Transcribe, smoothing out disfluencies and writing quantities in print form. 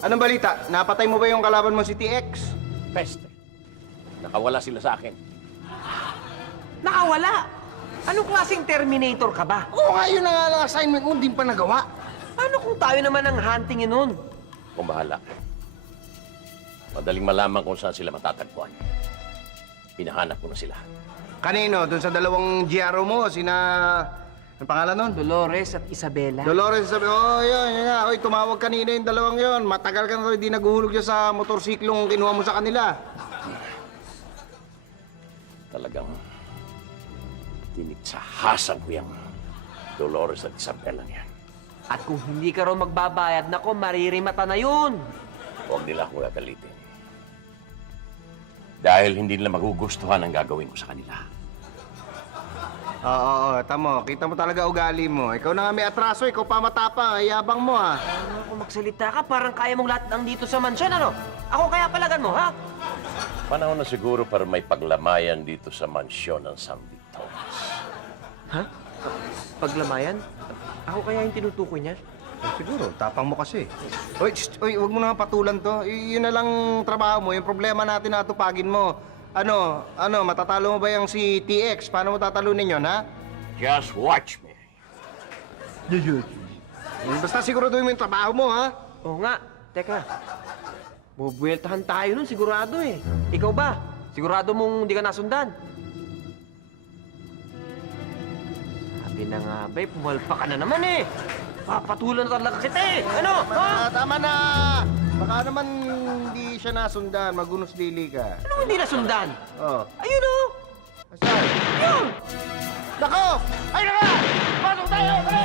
Anong balita? Napatay mo ba yung kalaban mo si TX? Peste. Nakawala sila sa akin. Nakawala! Anong klaseng Terminator ka ba? Oo nga, yun na nga assignment mo, hindi pa nagawa. Paano kung tayo naman ang huntingin nun? Kung bahala. Madaling malaman kung saan sila matatagpuan. Pinahanap ko na sila. Kanino? Doon sa dalawang GRO mo, sina... Ang pangalan nun? Dolores at Isabela. Dolores sabi, oh, yun nga. Oy, tumawag kanina yung dalawang yun. Matagal ka na rin, di naguhulog dyan sa motorsiklong kinuha mo sa kanila. Talagang tinitsahasan ko yung Dolores at Isabela yan. At kung hindi ka raw magbabayad, nako, maririmata na yun. Huwag nila akong gagalitin. Dahil hindi nila magugustuhan ang gagawin ko sa kanila. Oo, tamo. Kita mo talaga ugali mo. Ikaw na nga may atraso, ikaw pa matapang. Ay, yabang mo, ha? Ano kung magsalita ka, parang kaya mong lahat ng dito sa mansyon, ano? Ako kaya palagan mo, ha? Panahon na siguro para may paglamayan dito sa mansyon ng San Victorias. Ha? Paglamayan? Ako kaya yung tinutukoy niya? Siguro, tapang mo kasi. Uy, huwag mo na patulan to. Yun na lang trabaho mo. Yung problema natin na tupagin mo. Ano, matatalo mo ba yung si TX? Paano mo tatalunin yun, ha? Just watch me. Basta siguraduhin mo yung trabaho mo, ha? Oo nga. Teka. Bubueltahan tayo nun, sigurado eh. Ikaw ba? Sigurado mong hindi ka nasundan? Sabi na nga ba, pumalpa ka na naman eh. Papatulan na talaga kita eh. Ano? Ha? Tama na! Baka naman hindi siya nasundan. Magunos dili ka. Ano hindi nasundan? Oh. Ayun oh! Asan? Yun! Nako! Ay, naka! Pasok tayo! Tara!